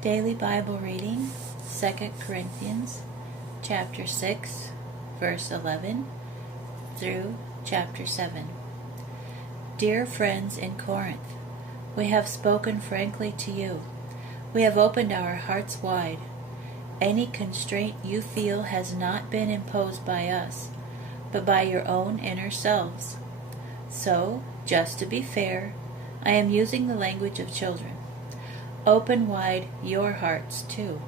Daily Bible reading, 2 Corinthians chapter 6, verse 11 through chapter 7. Dear friends in Corinth, we have spoken frankly to you. We have opened our hearts wide. Any constraint you feel has not been imposed by us, but by your own inner selves. So, just to be fair, I am using the language of children. Open wide your hearts too.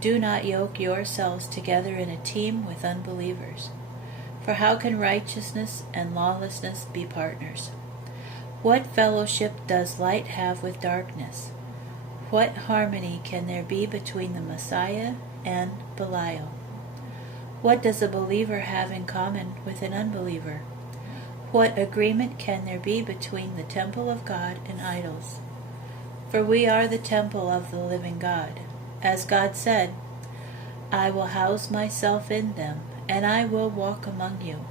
Do not yoke yourselves together in a team with unbelievers. For how can righteousness and lawlessness be partners? What fellowship does light have with darkness? What harmony can there be between the Messiah and Belial? What does a believer have in common with an unbeliever? What agreement can there be between the temple of God and idols? For we are the temple of the living God. As God said, I will house myself in them, and I will walk among you.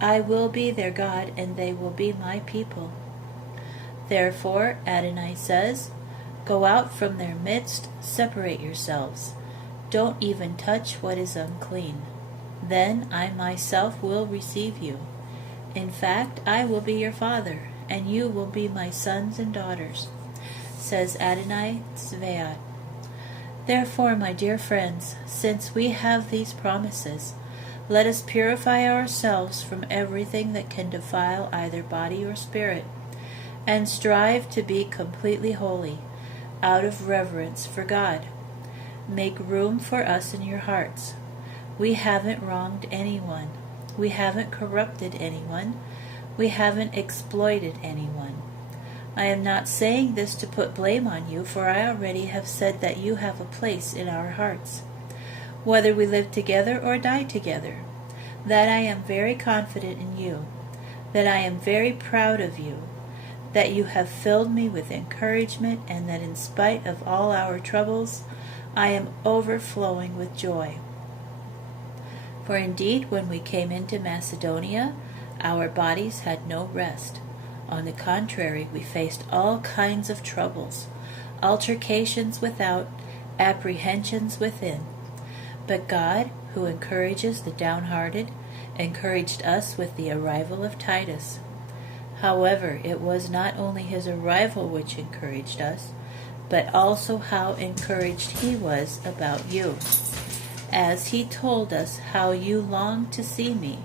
I will be their God, and they will be my people. Therefore, Adonai says, go out from their midst, separate yourselves. Don't even touch what is unclean. Then I myself will receive you. In fact, I will be your father, and you will be my sons and daughters, says Adonai Tzvaot. Therefore, my dear friends, since we have these promises, let us purify ourselves from everything that can defile either body or spirit, and strive to be completely holy, out of reverence for God. Make room for us in your hearts. We haven't wronged anyone. We haven't corrupted anyone. We haven't exploited anyone. I am not saying this to put blame on you, for I already have said that you have a place in our hearts, whether we live together or die together. That I am very confident in you, that I am very proud of you, that you have filled me with encouragement, and that in spite of all our troubles, I am overflowing with joy. For indeed, when we came into Macedonia, our bodies had no rest. On the contrary, we faced all kinds of troubles, altercations without, apprehensions within. But God, who encourages the downhearted, encouraged us with the arrival of Titus. However, it was not only his arrival which encouraged us, but also how encouraged he was about you, as he told us how you long to see me,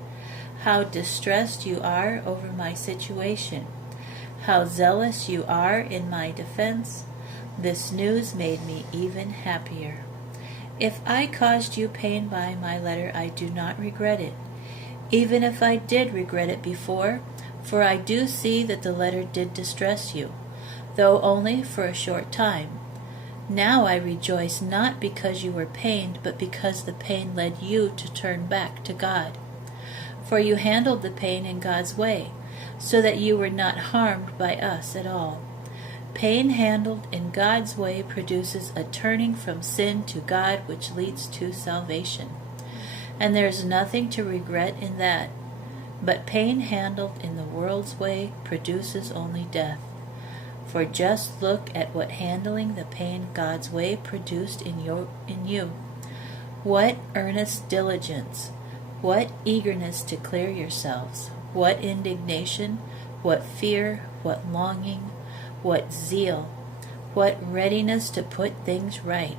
how distressed you are over my situation, how zealous you are in my defense. This news made me even happier. If I caused you pain by my letter, I do not regret it, even if I did regret it before, for I do see that the letter did distress you, though only for a short time. Now I rejoice not because you were pained, but because the pain led you to turn back to God. For you handled the pain in God's way, so that you were not harmed by us at all. Pain handled in God's way produces a turning from sin to God, which leads to salvation. And there is nothing to regret in that. But pain handled in the world's way produces only death. For just look at what handling the pain God's way produced in you. What earnest diligence, what eagerness to clear yourselves, what indignation, what fear, what longing, what zeal, what readiness to put things right.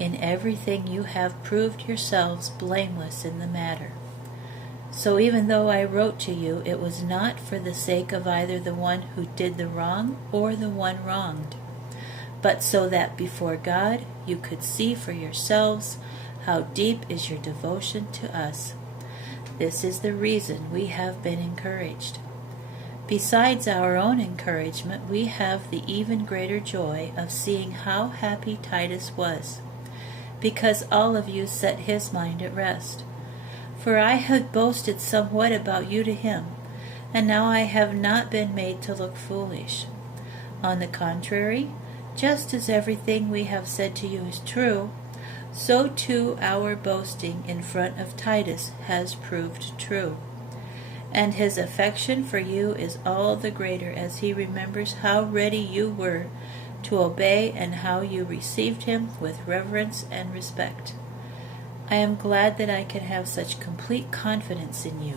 In everything you have proved yourselves blameless in the matter. So even though I wrote to you, it was not for the sake of either the one who did the wrong or the one wronged, but so that before God you could see for yourselves how deep is your devotion to us. This is the reason we have been encouraged. Besides our own encouragement, we have the even greater joy of seeing how happy Titus was, because all of you set his mind at rest. For I had boasted somewhat about you to him, and now I have not been made to look foolish. On the contrary, just as everything we have said to you is true, so too our boasting in front of Titus has proved true. And his affection for you is all the greater as he remembers how ready you were to obey, and how you received him with reverence and respect. I am glad that I can have such complete confidence in you.